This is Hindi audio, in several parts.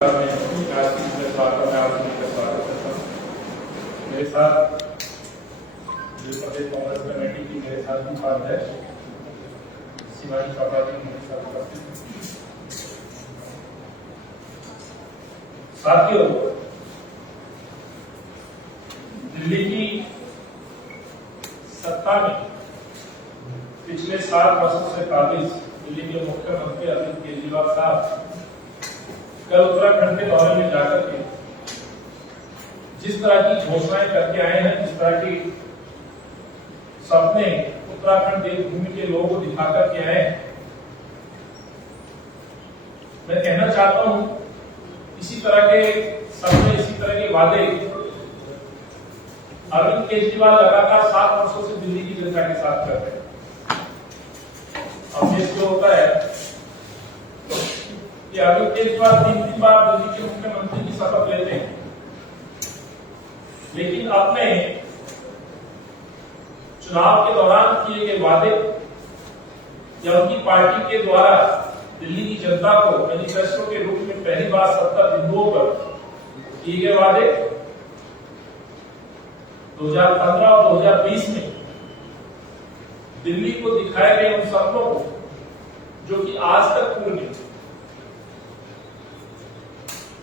मेरे साथ कांग्रेस कमेटी की मेरे साथ भी बात है शिवाजी पापा जी मेरे साथ उपस्थित। साथियों, दिल्ली की सत्ता में पिछले 7 वर्षों से काबिज दिल्ली के मुख्यमंत्री अरविंद केजरीवाल साहब कल उत्तराखंड के दौरे में जाकर के जिस तरह की घोषणाएं करके आए हैं, जिस तरह की सपने उत्तराखंड देवभूमि के लोगों को दिखा करके आए हैं, मैं कहना चाहता हूं इसी तरह के सपने, इसी तरह के वादे अरविंद केजरीवाल लगातार 7 वर्षों से दिल्ली की जनता के साथ कर रहे हैं। अब ये जो होता है कि अरविंद केजरीवाल 3 बार दिल्ली के मुख्यमंत्री की शपथ लेते हैं, लेकिन अपने चुनाव के दौरान किए गए वादे या उनकी पार्टी के द्वारा दिल्ली की जनता को मैनिफेस्टो के रूप में पहली बार 70 बिंदुओं पर किए गए वादे 2015 और 2020 में दिल्ली को दिखाए गए उन सपनों को जो कि आज तक पूरे नहीं।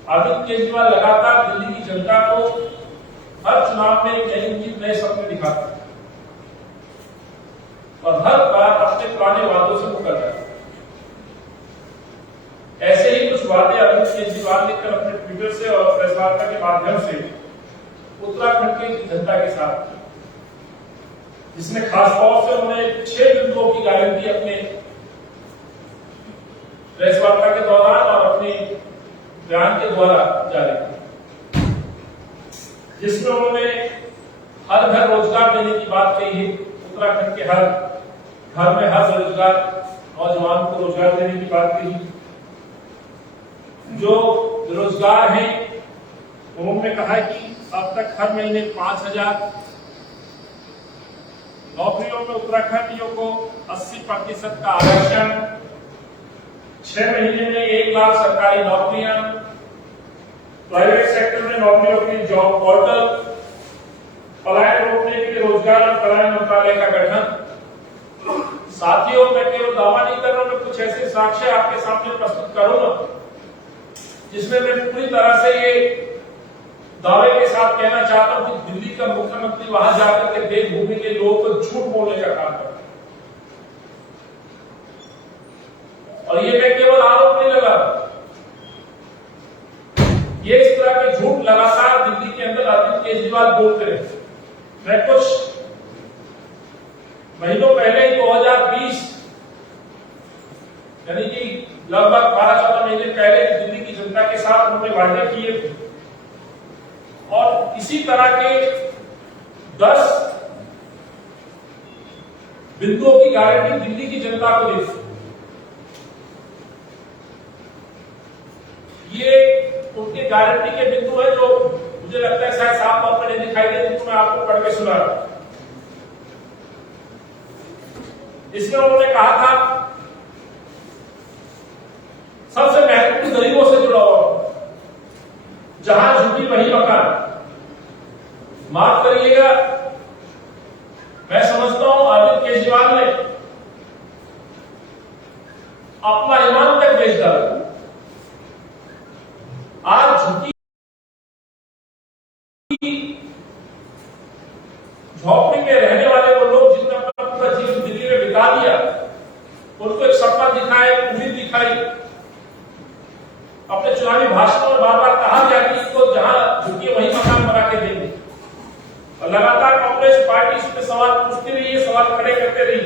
अरविंद केजरीवाल लगातार दिल्ली की जनता को हर चुनाव में नए सपने दिखाते हैं और हर बार अपने पुराने वादों से मुकर जाते हैं। ऐसे ही कुछ वादे अरविंद केजरीवाल ने कल अपने ट्विटर से और प्रेस वार्ता के माध्यम से उत्तराखंड की जनता के साथ, जिसमें खासतौर से उन्होंने 6 बिंदुओं की गारंटी अपने प्रेस वार्ता के दौरान और अपने बयान के द्वारा जारी की, जिसमें उन्होंने हर घर रोजगार देने की बात कही है। उत्तराखंड के हर घर में हर बेरोजगार नौजवान को रोजगार देने की बात कही। जो बेरोजगार हैं उन्होंने कहा कि अब तक हर महीने 5000 नौकरियों में उत्तराखंडियों को 80% का आरक्षण, 6 महीने में 1 लाख सरकारी नौकरियां, प्राइवेट सेक्टर में नौकरियों के लिए जॉब पोर्टल, पलायन रोकने के लिए रोजगार और पलायन मंत्रालय का गठन। साथियों, मैं केवल दावा नहीं कर रहा हूं, मैं कुछ ऐसे साक्ष्य आपके सामने प्रस्तुत करूंगा जिसमें मैं पूरी तरह से ये दावे के साथ कहना चाहता हूं कि दिल्ली का मुख्यमंत्री वहां जाकर के देवभूमि के लोगों को झूठ बोलने का काम करता है। और ये मैं केवल आरोप नहीं लगा, ये इस तरह के झूठ लगातार दिल्ली के अंदर अरविंद केजरीवाल बोलते रहे। मैं कुछ महीनों पहले 2020 यानी कि लगभग 12-14 महीने पहले दिल्ली की जनता के साथ उन्होंने वादे किए थे और इसी तरह के 10 बिंदुओं की गारंटी दिल्ली की जनता को दी। ये उनके गारंटी के बिंदु है जो मुझे लगता है शायद साफ तौर पर नहीं दिखाई दे, जिनको मैं आपको पढ़ के सुना रहा हूं। इसमें उन्होंने कहा था सबसे महत्वपूर्ण गरीबों से जुड़ा हुआ, जहां झुकी वही मकान। माफ करिएगा, मैं समझता हूं अरविंद केजरीवाल ने अपना ईमान तक बेच डाला। आज झुकी झोपड़ी में रहने वाले वो लोग जिन्होंने अपना पूरा जीवन दिल्ली में बिता दिया, उनको एक सपना दिखाए, उम्मीद दिखाई। अपने चुनावी भाषणों में बार बार कहा गया कि इसको जहां झुकी वही मकान बना के देंगे और लगातार कांग्रेस पार्टी इस पर सवाल पूछती रही, ये सवाल खड़े करते रही।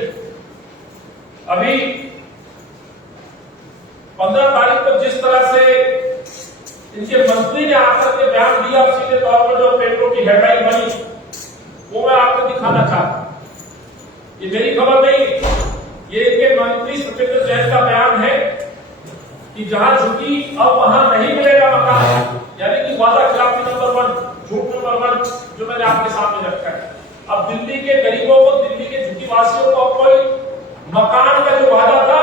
अभी 15 तारीख को जिस तरह से इनके मंत्री ने आकर के बयान दिया, सीधे तौर पर जो पेट्रो की हेडलाइन बनी, वो मैं आपको दिखाना चाहता हूं। ये मेरी खबर नहीं, ये इनके मंत्री सत्येंद्र जैन का बयान है कि जहां झुकी अब वहां नहीं मिलेगा मकान। यानी कि वादा खिलाफी नंबर 1, झूठ नंबर 1 जो मैंने आपके सामने रखा है। अब दिल्ली के गरीबों को, दिल्ली के झुकी वासियों को कोई मकान का जो वादा था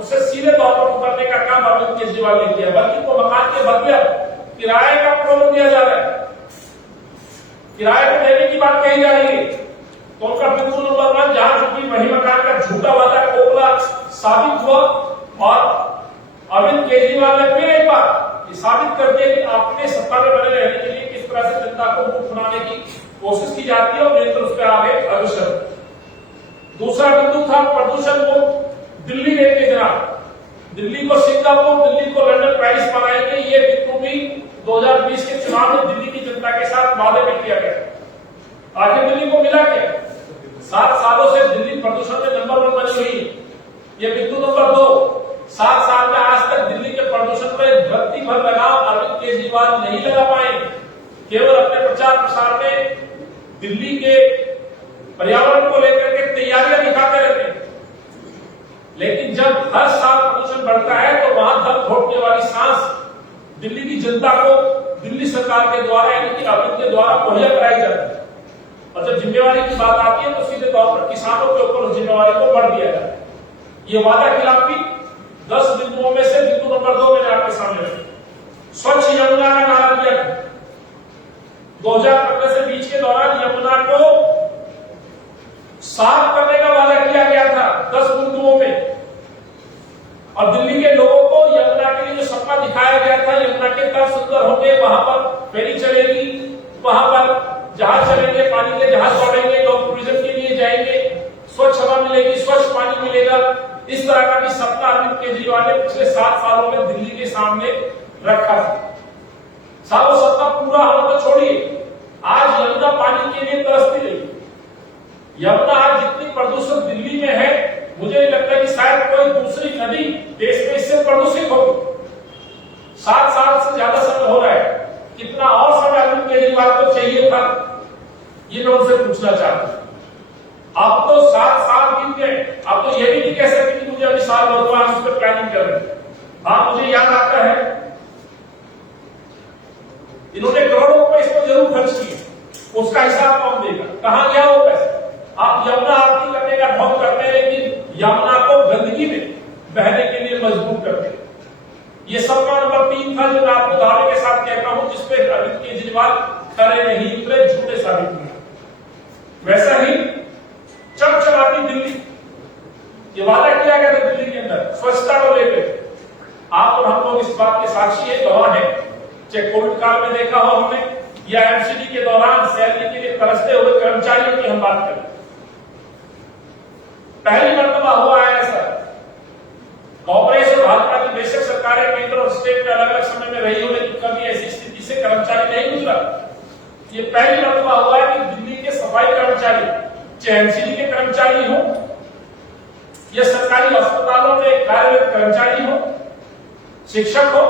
उसे सीधे तौर पर करने का काम अरविंद केजरीवाल ने किया, बल्कि वो मकान के बदले किराए का प्रलोभन दिया जा रहा है, किराए को देने की बात कही जा रही है। तो उनका बिंदु नंबर 1 जहां चूंकि वही मकान का झूठा वादा कोबला साबित हुआ और अरविंद केजरीवाल ने फिर एक बार साबित कर दिया कि आपने सत्ता में बने रहने के लिए किस तरह से जनता को मूर्ख बनाने की कोशिश की जाती है और निरंतर उस पर आगे अग्रसर। दूसरा बिंदु था प्रदूषण मुक्त दिल्ली देखने जनाब, दिल्ली को सिंगापुर, दिल्ली को लंदन, पेरिस बनाएंगे, ये बिंदु भी 2020 के चुनाव में दिल्ली की जनता के साथ वादे में किया गया। आखिर दिल्ली को मिला क्या? 7 सालों से दिल्ली प्रदूषण में नंबर 1 बनी हुई। ये बिंदु नंबर 2, 7 साल में आज तक दिल्ली के प्रदूषण पर धरती भर लगाम अरविंद केजरीवाल नहीं लगा पाए। केवल अपने प्रचार प्रसार में दिल्ली के पर्यावरण को लेकर के तैयारियां दिखाते रहते हैं, लेकिन जब हर साल प्रदूषण बढ़ता है तो वहां दम घोटने वाली सांस दिल्ली की जनता को दिल्ली सरकार के द्वारा यानी कि अरविंद के द्वारा मुहैया कराई जाती है। और जब जिम्मेवारी की बात आती है तो सीधे तौर पर किसानों के ऊपर उस जिम्मेवारी को बढ़ दिया जाता है। ये वादा खिलाफी 10 बिंदुओं में से बिंदु नंबर 2 मैंने आपके सामने रखा। स्वच्छ यमुना का नारा दिया 2015 से बीच के दौरान यमुना को साफ करने का वादा किया गया था 10 बिंदुओं में, और दिल्ली के लोगों को यमुना के लिए जो सपना दिखाया गया था, यमुना के तट सुंदर होंगे, वहां पर फेरी चलेगी, वहां पर जहाज चलेंगे, पानी के जहाज दौड़ेंगे, लोग टूरिज्म के लिए जाएंगे, स्वच्छ हवा मिलेगी, स्वच्छ पानी मिलेगा, इस तरह का भी सपना अरविंद केजरीवाल ने पिछले 7 सालों में दिल्ली के सामने रखा था। सालों सपना पूरा होना तो छोड़िए, आज यमुना पानी के लिए तरसती रही। यमुना आज जितनी प्रदूषित दिल्ली में है, मुझे नहीं लगता कि शायद कोई दूसरी नदी देश में इससे प्रदूषित होगी। 7 साल से ज्यादा समय हो रहा है, कितना और समय अरविंद केजरीवाल को चाहिए था, ये मैं उनसे पूछना चाहता हूं। अब तो 7 साल बीत गए, अब तो ये भी नहीं कह सकते कि मुझे अभी साल भर हुआ, हम उस पर प्लानिंग कर रहे हैं। हाँ, मुझे याद आता है इन्होंने करोड़ों रुपए इस पर जरूर खर्च किए, उसका हिसाब कौन देगा, कहां गया वो पैसा? आप यमुना आरती करने का ढोंग करते हैं, लेकिन यमुना को गंदगी में बहने के लिए मजबूर करते हैं। ये सपना नंबर 3 था जो मैं आपको दावे के साथ कहता हूं, जिसपे अरविंद केजरीवाल खरे नहीं उतरे, झूठे साबित हुए। वैसा ही चमचमाती दिल्ली, ये वादा किया गया था दिल्ली के अंदर स्वच्छता को लेकर। आप और हम लोग इस बात के साक्षी है, गवाह है, चाहे कोविड काल में देखा हो हमने या एमसीडी के दौरान सैलरी के लिए तरसते हुए कर्मचारियों की हम बात करें, पहली मर्तबा हुआ है ऐसा। कांग्रेस और भाजपा की बेशक सरकारें केंद्र और स्टेट में अलग अलग समय में रही हो, लेकिन कभी ऐसी स्थिति से कर्मचारी नहीं गुजरा। ये पहली मर्तबा हुआ है कि दिल्ली के सफाई कर्मचारी, चाहे एमसीडी के कर्मचारी हो या सरकारी अस्पतालों में कार्यरत कर्मचारी हो, शिक्षक हो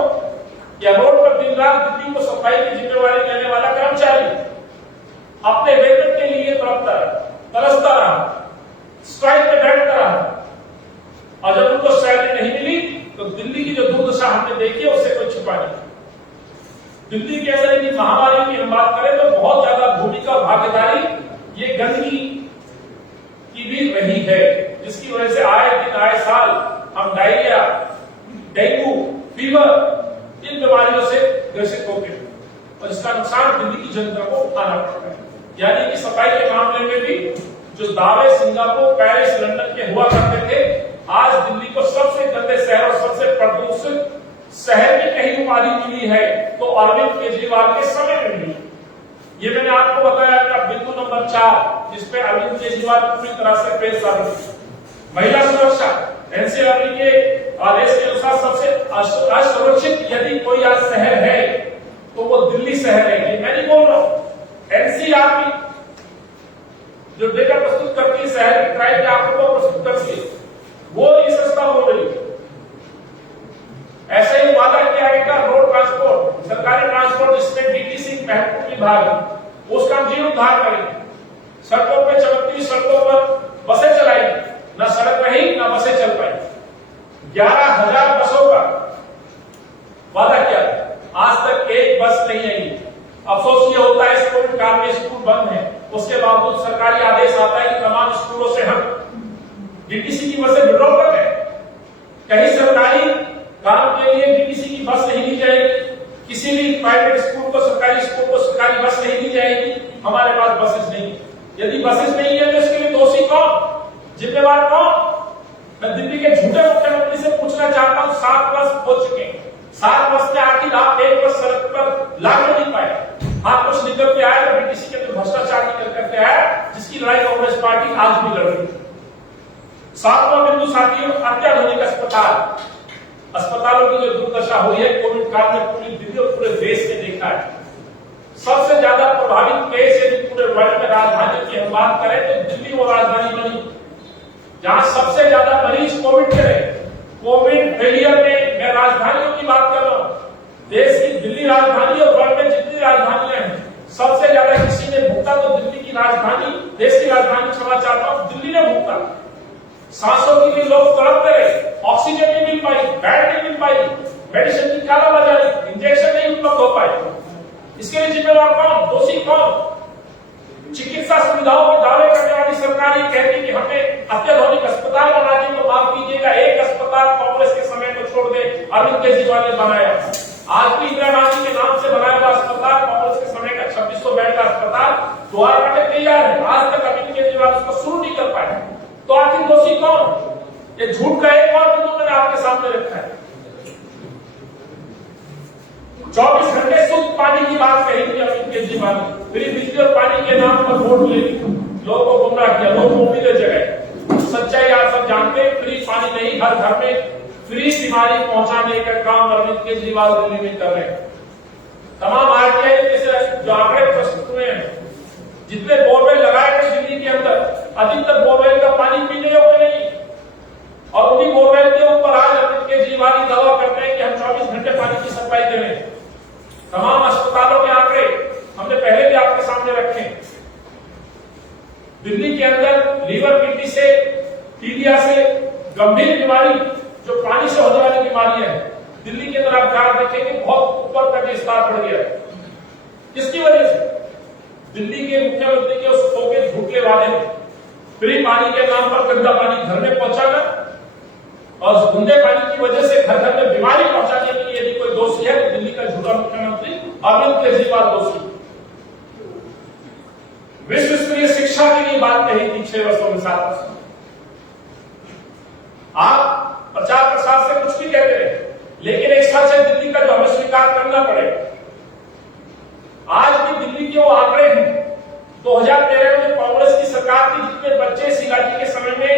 या रोड पर दिन रात दिल्ली को सफाई की जिम्मेवारी लेने वाला कर्मचारी, अपने वेतन के लिए तरसता रहा, स्ट्राइक में बैठता रहा, और जब उनको सैलरी नहीं मिली तो दिल्ली की जो दुर्दशा हमने देखी है उससे कोई छुपा नहीं। दिल्ली के अंदर की महामारी की हम बात करें तो बहुत ज्यादा भूमिका और भागीदारी ये गंदगी की भी रही है, जिसकी वजह से आए दिन आए साल हम डायरिया, डेंगू, फीवर, इन बीमारियों से ग्रसित होते हैं, और इसका नुकसान दिल्ली की जनता को उठाना पड़ता है। यानी कि सफाई के मामले में भी जो दावे सिंगापुर, पेरिस, लंदन के हुआ करते थे, आज दिल्ली को सबसे गंदे शहर और सबसे प्रदूषित शहर की कहीं उपाधि मिली है तो अरविंद केजरीवाल के समय में मिली। ये मैंने आपको बताया कि बिंदु नंबर 4 जिसपे अरविंद केजरीवाल पूरी तरह से फेल साबित। महिला सुरक्षा, एनसीआरबी के आदेश के अनुसार सबसे असुरक्षित यदि कोई आज शहर है तो वो दिल्ली शहर है। ये मैं नहीं बोल रहा हूं, एनसीआरबी जो डेटा प्रस्तुत करती है शहर की क्राइम के आंकड़ों को प्रस्तुत करती है, वो ये सस्ता बोल रही है। ऐसे ही वादा किया गया रोड ट्रांसपोर्ट, सरकारी ट्रांसपोर्ट जिसमें डीटीसी महत्वपूर्ण विभाग है, उसका जीर्णोद्धार करेंगे। सड़कों पर चमकती सड़कों पर बसें चलाएंगे, न सड़क रही न बसें चल पाई। 11,000 बसों का वादा किया, आज तक एक बस नहीं आई। अफसोस ये होता है इस कोविड काल में स्कूल बंद है, उसके बावजूद सरकारी आदेश आता है कि तमाम स्कूलों से हम डीटीसी की बसें विड्रॉ कर रहे हैं। कहीं सरकारी काम के लिए डीटीसी की बस नहीं ली जाएगी, किसी भी प्राइवेट स्कूल को, सरकारी स्कूल को सरकारी बस नहीं दी जाएगी, हमारे पास बसेस नहीं है। यदि बसेस नहीं है तो इसके लिए दोषी कौन, जिम्मेवार कौन? मैं दिल्ली के झूठे मुख्यमंत्री से पूछना चाहता हूं, 7 वर्ष हो चुके हैं, 7 वर्ष में आखिर आप एक वर्ष सड़क पर लागू नहीं पाए। हाँ, कुछ निकल के आया, कभी किसी के अंदर भ्रष्टाचार निकल करके आया, जिसकी लड़ाई कांग्रेस पार्टी आज भी लड़ रही है। 7वां बिंदु साथियों, अत्याधुनिक अस्पतालों की जो दुर्दशा हुई है कोविड काल में, पूरी दिल्ली और पूरे देश ने देखा है। सबसे ज्यादा प्रभावित केस यदि पूरे वर्ल्ड में राजधानी की हम बात करें तो दिल्ली वो राजधानी बनी जहां सबसे ज्यादा मरीज कोविड के रहे। कोविड फेलियर में मैं राजधानियों की बात कर रहा हूं, देश की दिल्ली राजधानी और वर्ल्ड में जितनी राजधानियां हैं सबसे ज्यादा किसी ने भुगता तो दिल्ली की राजधानी, देश की राजधानी क्षमा चाहता हूं, दिल्ली ने भुगता। सांसों की भी लोग तड़पते रहे, ऑक्सीजन नहीं मिल पाई, बेड नहीं मिल पाई, मेडिसिन की कालाबाजारी, इंजेक्शन नहीं उपलब्ध हो पाए। इसके लिए जिम्मेवार कौन, दोषी कौन? चिकित्सा सुविधाओं के दावे करने वाली सरकार ये कहती कि हमें अत्याधुनिक अस्पताल बनाने को माफ कीजिएगा। एक अस्पताल कांग्रेस के समय को छोड़ दे अरविंद केजरीवाल ने बनाया। आज भी इंदिरा गांधी के नाम से बनाया हुआ अस्पताल, कांग्रेस के समय का 2600 बेड का अस्पताल द्वारा में तैयार है, आज तक अरविंद केजरीवाल उसको शुरू नहीं कर पाए। तो आखिर दोषी कौन? ये झूठ का एक और बिंदु मैंने आपके सामने रखा है। 24 घंटे शुद्ध पानी की बात कही थी अरविंद केजरीवाल ने, फ्री बिजली और पानी के नाम पर वोट ले लोगों को गुमराह किया, लोग उम्मीदें जगाई। सच्चाई आप सब जानते हैं, फ्री पानी नहीं, हर घर में फ्री बीमारी पहुंचाने का काम अरविंद केजरीवाल दिल्ली में कर रहे हैं। तमाम आरटीआई के जो आंकड़े प्रस्तुत हुए हैं, जितने बोरवेल लगाए गए दिल्ली के अंदर, अधिकतर बोरवेल का पानी पीने योग्य नहीं, और उन्हीं बोरवेल के ऊपर आज अरविंद केजरीवाल दावा करते हैं कि हम 24 घंटे पानी की सप्लाई दे रहे हैं। तमाम अस्पतालों के आंकड़े हमने पहले भी आपके सामने रखे। दिल्ली के अंदर लीवर, किडनी से, पीलिया से गंभीर बीमारी जो पानी से होने वाली बीमारियां हैं, दिल्ली के अंदर आप जहां देखेंगे बहुत ऊपर तक स्तर बढ़ गया है। किसकी वजह से? दिल्ली के मुख्यमंत्री के उस फोके झूठे वादे में फ्री पानी के नाम पर गंदा पानी घर में पहुंचाना और गंदे पानी की वजह से घर घर में बीमारी पहुंचाने के लिए यदि कोई दोषी है तो दिल्ली का झूठा मुख्यमंत्री अरविंद केजरीवाल दोषी। विश्व स्तरीय शिक्षा के लिए बात कही थी 6 वर्षों में, 7 वर्षों में। आप प्रचार प्रसार से कुछ भी कहते रहे, लेकिन एक सच है दिल्ली का जो हमें स्वीकार करना पड़ेगा। आज भी दिल्ली के वो आंकड़े हैं 2013 में कांग्रेस की सरकार की, जितने बच्चे शिलाजी के समय में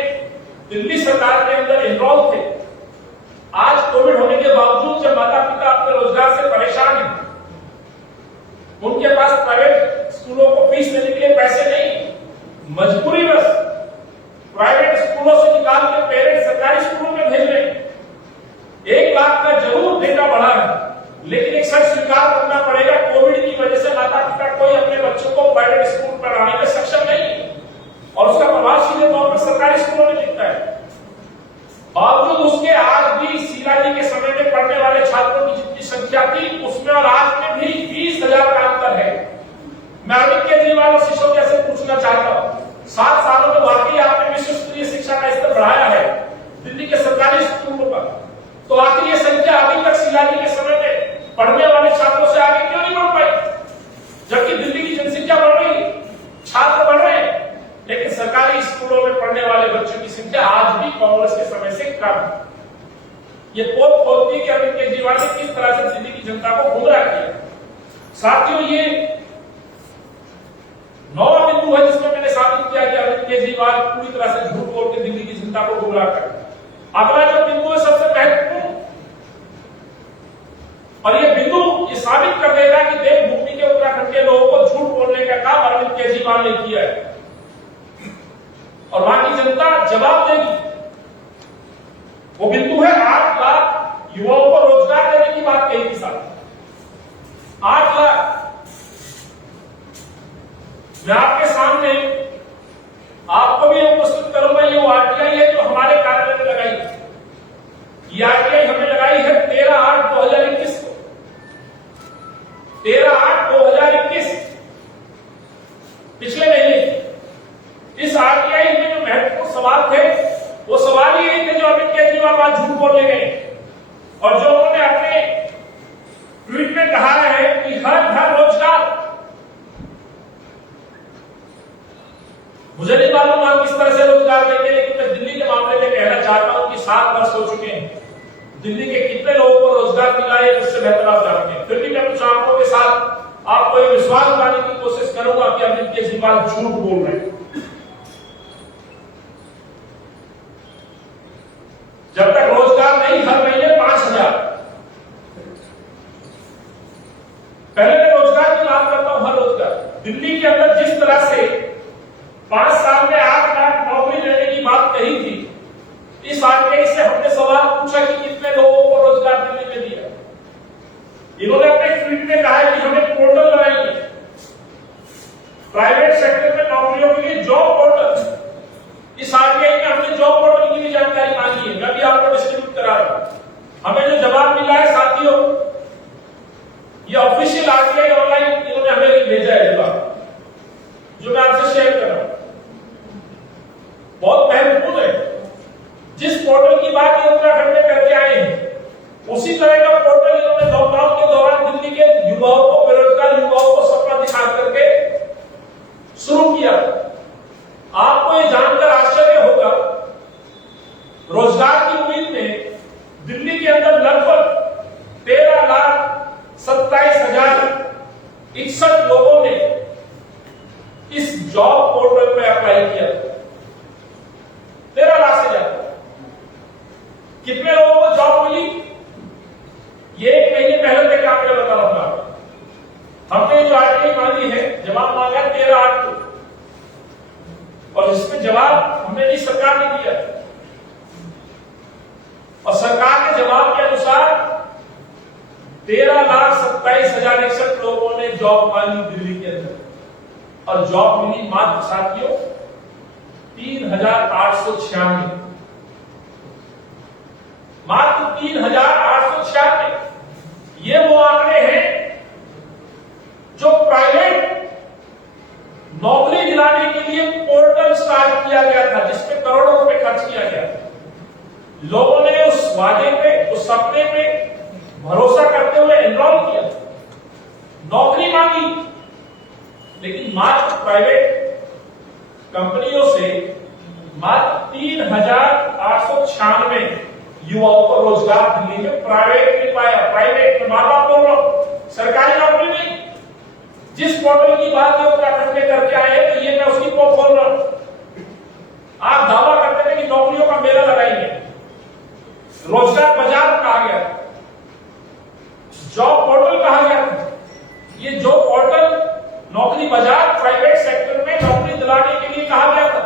दिल्ली सरकार के अंदर एनरोल थे, आज कोविड होने के बावजूद जब माता पिता अपने रोजगार से परेशान हैं, उनके पास प्राइवेट स्कूलों को फीस देने के लिए पैसे नहीं, मजबूरीवश प्राइवेट स्कूलों से निकाल के पेरेंट्स सरकारी स्कूलों में भेज रहे हैं। 1 लाख का जरूर डेटा बढ़ा है, लेकिन एक सच स्वीकार करना पड़ेगा, कोविड की वजह से माता पिता कोई अपने बच्चों को प्राइवेट स्कूल पढ़ाने में सक्षम नहीं, और उसका प्रभाव सीधे तौर पर सरकारी स्कूलों में दिखता है। बावजूद उसके आज भी शिलाजी के समय में पढ़ने वाले छात्रों की जितनी संख्या थी उसमें और आज में भी 20,000 का अंतर है। मैं अरविंद केजरीवाल और सिसोदिया से पूछना चाहता हूं, 7 सालों में वाकई आपने विश्व स्तरीय शिक्षा का स्तर बढ़ाया है दिल्ली के सरकारी स्कूलों पर, तो आखिर ये संख्या अभी तक शिलाजी के समय में पढ़ने वाले छात्रों से आगे क्यों नहीं बढ़ पाई? जबकि दिल्ली की जनसंख्या बढ़ रही है, छात्र बढ़ रहे हैं, लेकिन सरकारी स्कूलों में पढ़ने वाले बच्चों की संख्या आज भी कांग्रेस के समय से कम है। ये पोल खोलती कि अरविंद केजरीवाल ने किस तरह से दिल्ली की जनता को गुमराह किया। साथियों, ये 9वां बिंदु है जिसमें मैंने साबित किया कि अरविंद केजरीवाल पूरी तरह से झूठ बोल के दिल्ली की जनता को गुमराह करता। अगला जो बिंदु है सबसे महत्वपूर्ण, और ये बिंदु ये साबित कर देगा कि देवभूमि के उत्तराखंड के लोगों को झूठ बोलने का काम अरविंद केजरीवाल ने किया है, और वहां की जनता जवाब देगी। वो बिंदु है 8 लाख युवाओं को रोजगार देने की बात कही थी साहब, 8 लाख। मैं आपके सामने आपको भी प्रस्तुत करूंगा, ये वो आरटीआई है जो हमारे कार्यालय में लगाई। ये आरटीआई हमने लगाई है 13/8/2021 को, 13/8/2021, पिछले महीने। इस आरटीआई में जो महत्वपूर्ण सवाल थे वो सवाल ये थे जो अरविंद केजरीवाल आज झूठ बोलने गए, और जो उन्होंने अपने ट्वीट में कहा दिल्ली के कितने लोगों को रोजगार मिला है उससे बेहतर आप जानते हैं। फिर भी मैं कुछ आंकड़ों के साथ आपको ये विश्वास दिलाने की कोशिश करूंगा कि अरविंद केजरीवाल झूठ बोल रहे हैं। जब तक रोजगार नहीं, हर महीने 5,000। पहले मैं रोजगार की बात करता हूं, हर रोजगार। दिल्ली के अंदर जिस तरह से 5 साल में 8 लाख नौकरी देने की बात कही थी, इस आरटीआई से हमने सवाल पूछा कि कितने लोगों को रोजगार दिल्ली में दिया। इन्होंने अपने ट्वीट में कहा है कि हमें पोर्टल बनाएंगे, प्राइवेट सेक्टर में नौकरियों के लिए जॉब पोर्टल। इस आरटीआई में हमने जॉब पोर्टल की भी जानकारी मांगी है, मैं भी आपको डिस्ट्रीब्यूट करा रहा हूं। हमें जो जवाब मिला है साथियों, ये ऑफिशियल आरटीआई ऑनलाइन इन्होंने हमें भेजा है जवाब, जो मैं आपसे शेयर कर रहा हूं। बहुत महत्वपूर्ण है। जिस पोर्टल की बात ये उत्तराखंड में करके आए हैं, उसी तरह का पोर्टल इन्होंने लॉकडाउन के दौरान दिल्ली के युवाओं को, बेरोजगार युवाओं को सपना दिखा करके शुरू किया। आपको ये जानकर आश्चर्य होगा, रोजगार की उम्मीद में दिल्ली के अंदर लगभग 13,27,061 लोगों ने इस जॉब पोर्टल पर अप्लाई किया। 13 लाख से ज्यादा। कितने लोगों को जॉब मिली, ये 1 महीने पहले तक आंकड़े बता रहा हूं। हमने जो आरटीआई मांगी है, जवाब मांगा 13/8 को, और इसमें जवाब हमने नहीं, सरकार ने दिया। और सरकार के जवाब के अनुसार 13,27,061 लोगों ने जॉब मांगी दिल्ली के अंदर, और जॉब मिली मात्र साथियों 3,896। मात्र 3,896। ये वो आंकड़े हैं जो प्राइवेट नौकरी दिलाने के लिए पोर्टल स्टार्ट किया गया था, जिसपे करोड़ों रुपए खर्च किया गया था। लोगों ने उस वादे पे, उस सपने पे भरोसा करते हुए एनरोल किया, नौकरी मांगी, लेकिन मात्र प्राइवेट कंपनियों से मात्र 3,896 युवाओं को रोजगार दिल्ली में प्राइवेट मिल पाया। प्राइवेट में बार-बार बोल रहा हूं, सरकारी नौकरी नहीं। जिस पोर्टल की बात उत्तराखंड में करके आए हैं, तो ये मैं उसी को बोल रहा हूं। आप दावा करते थे कि नौकरियों का मेला लगाएंगे, रोजगार बाजार कहा गया, जॉब पोर्टल कहा गया। ये जो पोर्टल नौकरी बाजार, प्राइवेट सेक्टर में नौकरी दिलाने के लिए कहा गया था,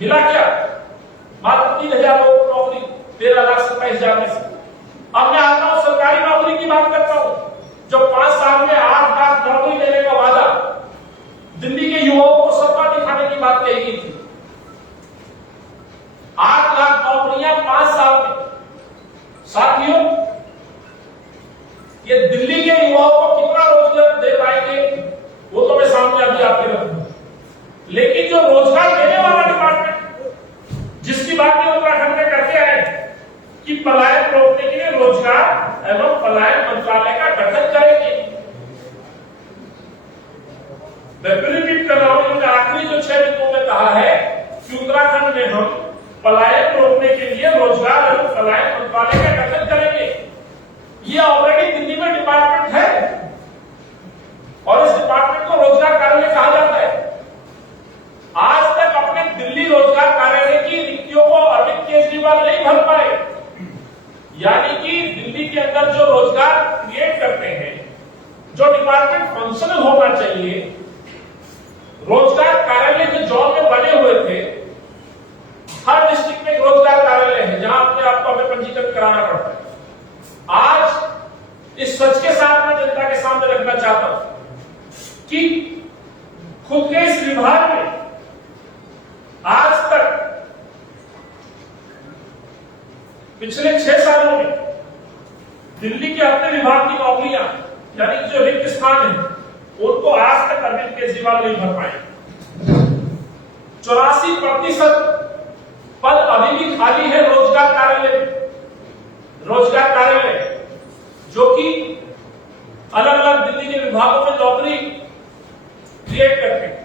मिला क्या? मात्र 3,000 लोगों को नौकरी, 13,27,000 में से। अब मैं आता हूं सरकारी नौकरी की बात करता हूं, जो 5 साल में 8 लाख नौकरी देने का वादा दिल्ली के युवाओं को सपना दिखाने की बात कही गई थी। 8 लाख नौकरियां 5 साल में। साथियों, ये दिल्ली के युवाओं को कितना रोजगार दे पाएंगे, वो तो मैं सामने अभी आपके रखूंगा। लेकिन जो रोजगार देने वाला डिपार्टमेंट, जिसकी बात ये उत्तराखंड में करते आए कि पलायन रोकने के लिए रोजगार एवं पलायन मंत्रालय का गठन करेंगे। मैं फिर रिपीट कर रहा हूं, इन्होंने आखिरी जो 6 बिंदुओं में कहा है कि उत्तराखंड में हम पलायन रोकने के लिए रोजगार एवं पलायन मंत्रालय का गठन करेंगे। ये ऑलरेडी दिल्ली में डिपार्टमेंट है, और इस डिपार्टमेंट को रोजगार कार्यालय कहा जाता है। आज तक अपने दिल्ली रोजगार कार्यालय की रिक्तियों को अरविंद केजरीवाल नहीं भर पाए। यानी कि दिल्ली के अंदर जो रोजगार क्रिएट करते हैं, जो डिपार्टमेंट फंक्शनल होना चाहिए, रोजगार कार्यालय जो जॉब में बने हुए थे, हर डिस्ट्रिक्ट में एक रोजगार कार्यालय है जहां अपने आप को हमें पंजीकृत कराना पड़ता है। आज इस सच के साथ मैं जनता के सामने रखना चाहता हूं कि खुद के इस विभाग में आज तक पिछले 6 सालों में दिल्ली के अपने विभाग की नौकरियां, यानी जो रिक्त स्थान है, उनको आज तक अरविंद केजरीवाल नहीं भर पाए। 84% पद अभी भी खाली है रोजगार कार्यालय में। रोजगार कार्यालय जो कि अलग अलग दिल्ली के विभागों में नौकरी क्रिएट करते हैं,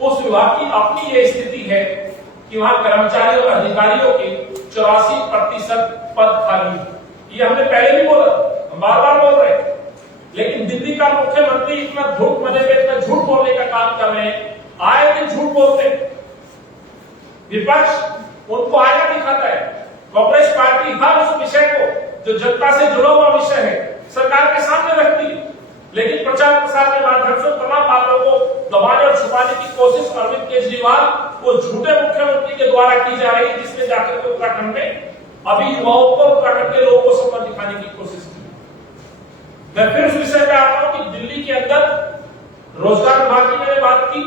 उस विभाग की अपनी यह स्थिति है कि वहां कर्मचारियों और अधिकारियों के 84% पद खाली है। ये हमने पहले भी बोला, हम बार बार बोल रहे हैं, लेकिन दिल्ली का मुख्यमंत्री इतना झूठ बने पे इतना झूठ बोलने का काम कर रहे हैं, आए दिन झूठ बोलते हैं। विपक्ष उनको आया दिखाता है, कांग्रेस पार्टी हर उस विषय को जो जनता से जुड़ा हुआ विषय है सरकार के सामने रखती है, लेकिन प्रचार प्रसार के माध्यम से तमाम बातों को दबाने और छुपाने की कोशिश अरविंद केजरीवाल वो झूठे मुख्यमंत्री के द्वारा की जा रही है, जिसने जाकर के उत्तराखंड में अभी युवाओं को, उत्तराखंड के लोगों को सपना दिखाने की कोशिश की। मैं फिर उस विषय पे आता हूं कि दिल्ली के अंदर रोजगार विभाग की मैंने बात की,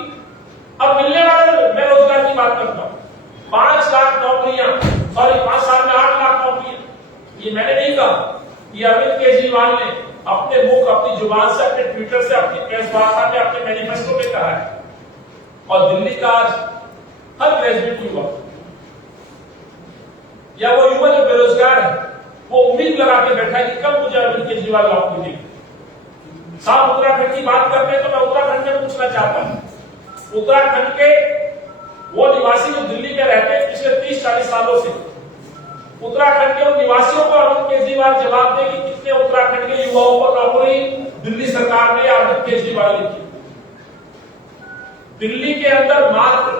अब मिलने वाले मैं रोजगार की बात करता हूं। 5 लाख नौकरियां, सॉरी 5 साल में 8 लाख नौकरियां, ये मैंने नहीं कहा, ये अरविंद केजरीवाल ने अपने मुख, अपनी जुबान से, अपने ट्विटर से, अपनी प्रेस वार्ता में, अपने मैनिफेस्टो में कहा है। और दिल्ली का आज हर ग्रेजुएट युवा या वो युवा जो बेरोजगार है वो उम्मीद लगा के बैठा है कि कब मुझे अरविंद केजरीवाल नौकरी देंगे। साहब उत्तराखंड की बात करते हैं तो मैं उत्तराखंड में पूछना चाहता हूं, उत्तराखंड के वो निवासी जो दिल्ली में रहते हैं पिछले 30-40 सालों से, उत्तराखंड के उन निवासियों को अरविंद केजरीवाल जवाब दें कि कितने उत्तराखंड के युवाओं को नौकरी दिल्ली सरकार ने अरविंद केजरीवाल ने की। दिल्ली के अंदर मात्र,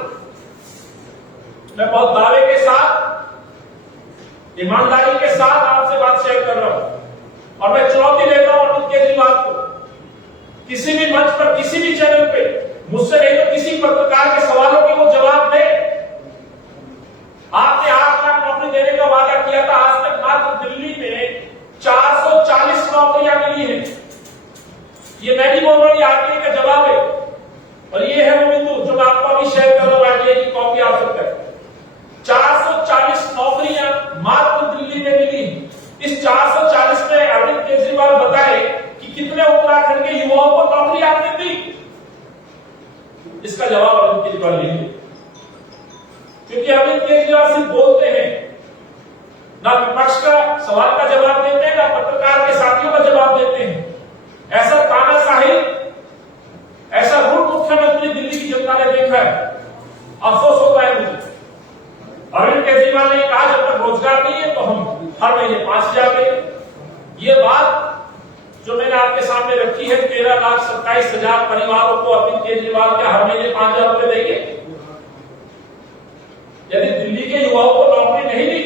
मैं बहुत दावे के साथ, ईमानदारी के साथ आपसे बात शेयर कर रहा हूं और मैं चुनौती देता हूं अरविंद केजरीवाल को, किसी भी मंच पर, किसी भी चैनल पे, मुझसे नहीं तो किसी पत्रकार के सवालों के वो जवाब दे। आपने 8 लाख नौकरी देने का वादा किया था, आज तक मात्र दिल्ली में 440 नौकरियां मिली हैं। ये मैं नहीं बोल रहा हूं, ये आरटीआई का जवाब है और ये है वो बिंदु जो मैं आपको अभी शेयर कर रहा हूं, आरटीआई की कॉपी आप सकते हैं। 440 नौकरियां मात्र दिल्ली में मिली। इस 440 में अरविंद केजरीवाल बताए कि कितने उत्तराखंड के युवाओं को नौकरी आपने दी। इसका जवाब अरविंद केजरीवाल नहीं दे, क्योंकि अरविंद केजरीवाल सिर्फ बोलते हैं, ना विपक्ष का सवाल का जवाब देते हैं, ना पत्रकार के साथियों का जवाब देते हैं। ऐसा तानाशाही, ऐसा रूढ़ मुख्यमंत्री दिल्ली की जनता ने देखा है। अफसोस होता है मुझे। अरविंद केजरीवाल ने कहा जब तक रोजगार नहीं है तो हम हर महीने 5,000 देंगे। ये बात जो मैंने आपके सामने रखी है, 13,27,000 परिवारों को अरविंद केजरीवाल क्या हर महीने 5,000 रुपए देंगे? यदि दिल्ली के युवाओं को नौकरी नहीं दी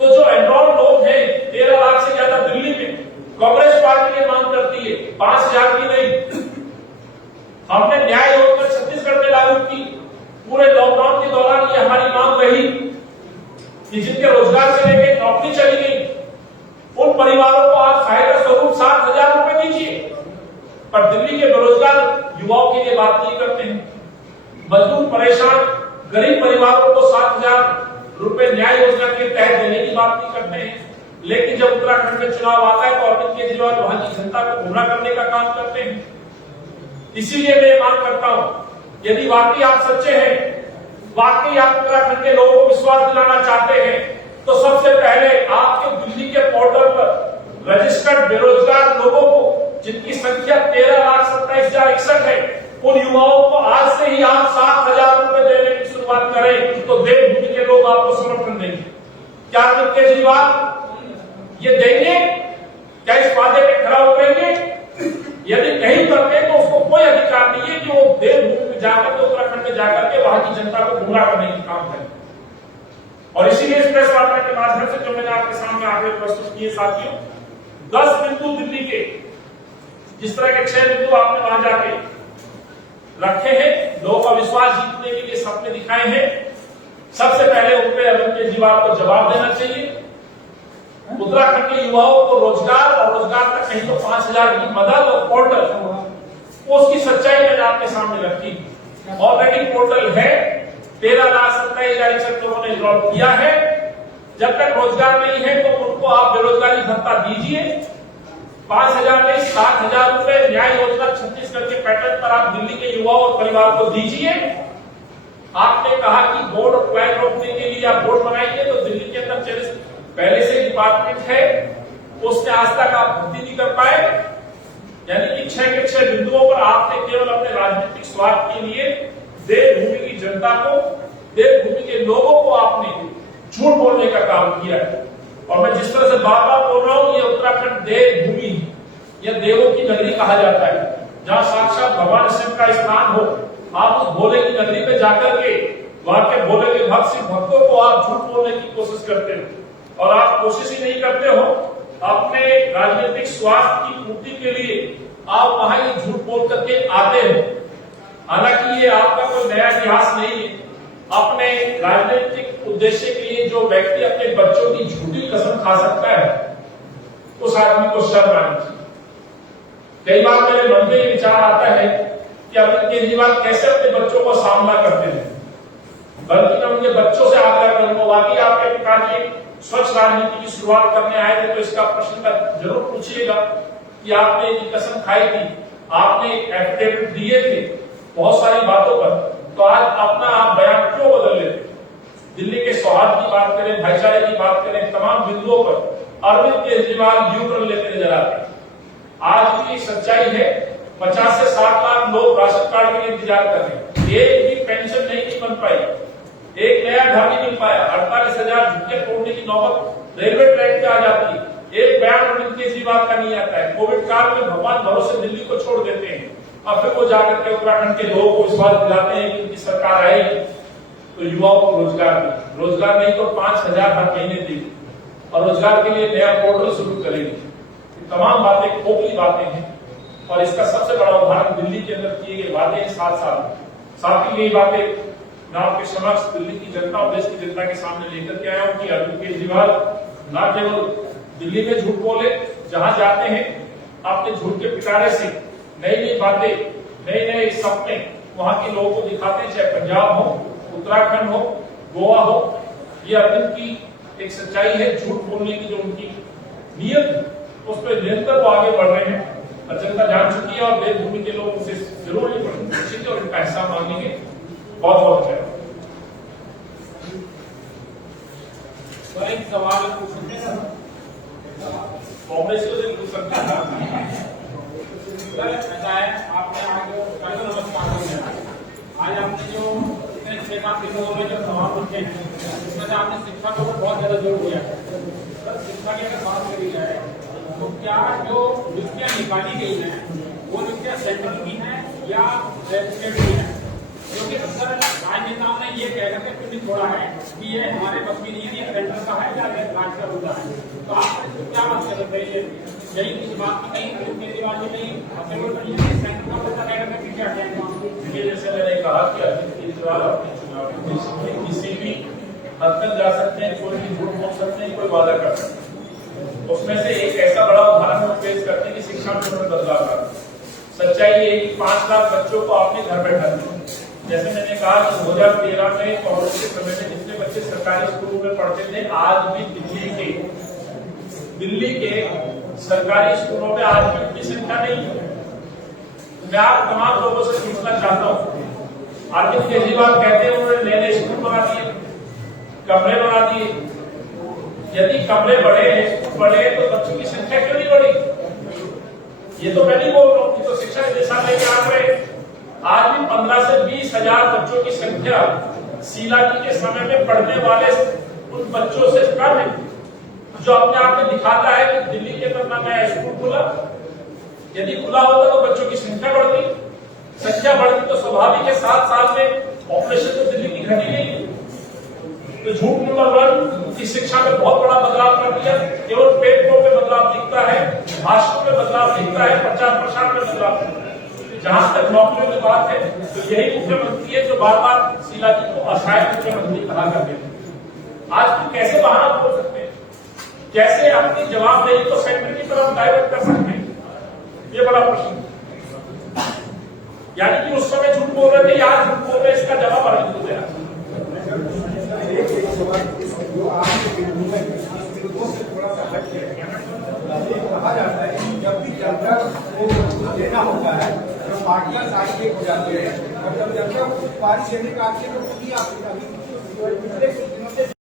तो जो एनरोल लोग हैं 13 लाख से ज्यादा दिल्ली में, कांग्रेस पार्टी ये मांग करती है 5,000 की नहीं। हमने न्याय योजना छत्तीसगढ़ में लागू की, पूरे लॉकडाउन के दौरान ये हमारी मांग रही कि जिनके रोजगार चले गए, नौकरी चली गई, उन परिवारों को आप सहायता स्वरूप 7,000 रुपए दीजिए। पर दिल्ली के बेरोजगार युवाओं के लिए बात नहीं करते हैं। मजदूर, परेशान, गरीब परिवारों को 7,000 रुपए न्याय योजना के तहत देने की बात नहीं करते हैं। लेकिन जब उत्तराखंड में चुनाव आता है तो अरविंद केजरीवाल वहां की जनता को गुमराह करने का काम करते हैं। इसीलिए मैं मांग करता हूं, यदि वाकई आप सच्चे हैं, वाकई आप उत्तराखंड के लोगों को विश्वास दिलाना चाहते हैं, तो सबसे पहले आपके दिल्ली के पोर्टल पर रजिस्टर्ड बेरोजगार लोगों को, जिनकी संख्या 13,27,061 है, उन युवाओं को आज से ही आप 7,000 रुपए देने की शुरुआत करें तो देवभूमि के लोग आपको समर्थन देंगे। क्या अरविंद केजरीवाल ये देंगे? क्या इस वादे पे खरा उतरेंगे? यदि नहीं करते तो उसको कोई अधिकार नहीं है कि वो देवभूमि में जाकर के, उत्तराखंड में जाकर के वहां की जनता को गुमराह करने की काम करें। और इसीलिए इस प्रेस वार्ता के माध्यम से जो मैंने आपके सामने आगे प्रस्तुत किए साथियों, 10 बिंदु दिल्ली के, जिस तरह के 6 बिंदु आपने वहां जाके रखे हैं, लोगों का विश्वास जीतने के लिए सपने दिखाए हैं। सबसे पहले उन पर अरविंद केजरीवाल को जवाब देना चाहिए। उत्तराखंड के युवाओं को रोजगार, और रोजगार तक नहीं तो 5,000 की मदद और पोर्टल, उसकी सच्चाई मैंने आपके सामने रखी। ऑलरेडी पोर्टल है, 13,27,061 लोगों ने एनरोल किया है। जब तक रोजगार नहीं है तो उनको आप बेरोजगारी भत्ता दीजिए। 5,000 नहीं 7,000 रुपए न्याय योजना छत्तीसगढ़ के पैटर्न पर आप दिल्ली के युवाओं और परिवार को दीजिए। आपने कहा कि बोर्ड और क्लाइंट रोकने के लिए आप बोर्ड बनाएंगे, तो दिल्ली के अंदर पहले से डिपार्टमेंट है, उसने आज तक आप भर्ती नहीं कर पाए। यानी कि 6 के 6 बिंदुओं पर आपने केवल अपने राजनीतिक स्वार्थ के लिए देवभूमि की जनता को, देवभूमि के लोगों को आपने झूठ बोलने का काम किया है। और मैं जिस तरह से बार बार बोल रहा हूं, ये उत्तराखंड देव भूमि या देवों की नगरी कहा जाता है, जहां साक्षात भगवान शिव का स्नान हो। आप उस भोले की नगरी में जाकर के वहां के भोले के भक्त शिव भक्तों को आप झूठ बोलने की कोशिश करते हो, और आप कोशिश ही नहीं करते हो अपने राजनीतिक स्वार्थ की पूर्ति के लिए आप वहां ये झूठ बोल करके आते हो। हालांकि ये आपका कोई नया इतिहास नहीं है। अपने राजनीतिक उद्देश्य के लिए जो व्यक्ति अपने बच्चों की झूठी कसम खा सकता है, उस आदमी को शर्म आनी चाहिए। कई बार मेरे मन में ये विचार आता है कि अरविंद केजरीवाल कैसे अपने बच्चों को सामना करते हैं, बल्कि मैं उनके बच्चों से आग्रह करूंगा, वाकई आपके पिताजी स्वच्छ राजनीति की शुरुआत करने आए थे तो इसका प्रश्न जरूर पूछिएगा कि आपने ये कसम खाई थी, आपने एफिडेविट दिए थे बहुत सारी बातों पर, तो आज अपना आप बयान क्यों बदल लेते? दिल्ली के सौहार्द की बात करें, भाईचारे की बात करें, तमाम बिंदुओं पर अरविंद केजरीवाल यू टर्न लेते नजर आते हैं। आज भी सच्चाई है, 50 से 60 लाख लोग राशन कार्ड के लिए इंतजार कर रहे हैं, एक भी पेंशन नहीं बन पाई, एक नया घर नहीं मिल पाया, 48,000 झुग्गियां तोड़ने की नौबत रेलवे ट्रैक पे आ जाती है, एक बयान अरविंद केजरीवाल का नहीं आता है। कोविड काल में भगवान भरोसे दिल्ली को छोड़ देते हैं, और फिर वो जाकर के उत्तराखंड के लोगों को विश्वास दिलाते हैं कि उनकी सरकार आएगी तो युवाओं को रोजगार देगी, रोजगार नहीं तो 5,000 हर महीने देगी, और रोजगार के लिए नया पोर्टल शुरू करेगी। तमाम बातें खोखली बातें हैं, और इसका सबसे बड़ा उदाहरण दिल्ली के अंदर किए गए वादे हैं 7 साल में। साथ ही यही बातें मैं आपके समक्ष दिल्ली की जनता और देश की जनता के सामने लेकर के आया हूं कि अरविंद केजरीवाल न केवल दिल्ली में झूठ बोले, जहां जाते हैं अपने झूठ के पिटारे से नई नई बातें, नए नए सपने वहां के लोगों को दिखाते हैं, चाहे पंजाब हो, उत्तराखंड हो, गोवा हो। ये अरविंद की एक सच्चाई है, झूठ बोलने की जो उनकी नीयत, उस पर निरंतर वो आगे बढ़ रहे हैं, और जनता जान चुकी है, और देवभूमि के लोग उनसे जरूर ये प्रश्न पूछेंगे और इनका हिसाब मांगेंगे। बहुत बहुत अच्छा। एक सवाल पूछ सकते हैं कांग्रेस से पूछ सकते हैं। ऐसा है, आपने आज नमस्कार आज आपने जो इतने 6-7 दिनों में जो सवाल पूछे हैं, उसमें से आपने शिक्षा को बहुत ज्यादा जोर दिया है। शिक्षा की अगर बात करी जाए तो क्या जो नीतियां निकाली गई है वो नीतियां सेंट्रल की है या स्टेट की है? क्योंकि अक्सर राजनेताओं ने ये कह करके फिर छोड़ा है कि ये हमारे बस में नहीं है, सेंटर का है या राज्य का मुद्दा है। तो आप क्या बात कर सकते हैं? यही किसी बात की कहीं केजरीवाल जी कहीं सेंटर का मुद्दा कह करके क्या जाएगा? जैसे मैंने कहा कि अरविंद केजरीवाल अपने चुनावी उद्देश्य में किसी भी हद तक जा सकते हैं, कोई भी झूठ बोल सकते हैं, कोई वादा कर सकते हैं। उसमें से एक ऐसा बड़ा उदाहरण हम पेश करते हैं कि शिक्षा में बदलाव कर। सच्चाई ये कि 5 लाख बच्चों को आपने घर बैठा दिया। जैसे मैंने कहा कि 2013 में कांग्रेस के समय में जितने बच्चे सरकारी स्कूलों में पढ़ते थे, आज भी दिल्ली के सरकारी स्कूलों में आज भी उतनी संख्या नहीं है। मैं आप तमाम लोगों से पूछना चाहता हूँ, अरविंद केजरीवाल कहते हैं उन्होंने नए नए स्कूल बना दिए, कमरे बना दिए। यदि कमरे बढ़े, स्कूल बढ़े, तो बच्चों की संख्या क्यों नहीं बढ़ी? ये तो मैं नहीं बोल रहा हूँ, तो शिक्षा निदेशालय के आंकड़े आज भी 15 से 20 हजार बच्चों की संख्या शीला जी के समय में पढ़ने वाले उन बच्चों से कम है, जो अपने आप में दिखाता है कि दिल्ली के अंदर नया स्कूल खुला। यदि खुला होता तो बच्चों की संख्या बढ़ती, संख्या बढ़ती तो स्वाभाविक है 7 साल में पॉपुलेशन तो दिल्ली की घटी नहीं। तो झूठ नंबर 1 की शिक्षा में बहुत बड़ा बदलाव कर दिया। केवल पेपरों में बदलाव दिखता है, भाषणों में बदलाव दिखता है, प्रचार प्रसार में बदलाव दिखता है। जहां तक नौकरियों की बात है तो यही मुख्यमंत्री है जो बार बार शीला जी को असहाय मुख्यमंत्री कहा करते थे। आज तुम कैसे बहाना बोल सकते हैं? कैसे अपनी जवाबदेही को सेंटर की तरफ डाइवर्ट कर सकते हैं? ये बड़ा प्रश्न। यानी कि उस समय झूठ बोल रहे थे, आज झूठ बोल रहे, इसका जवाब अरविंद को देना। कहा जाता है कि जब भी जनता को देना होता है तो पार्टियां सारी एक हो जाती है, और जब जनता को पारिश देने का आती है तो खुद ही आप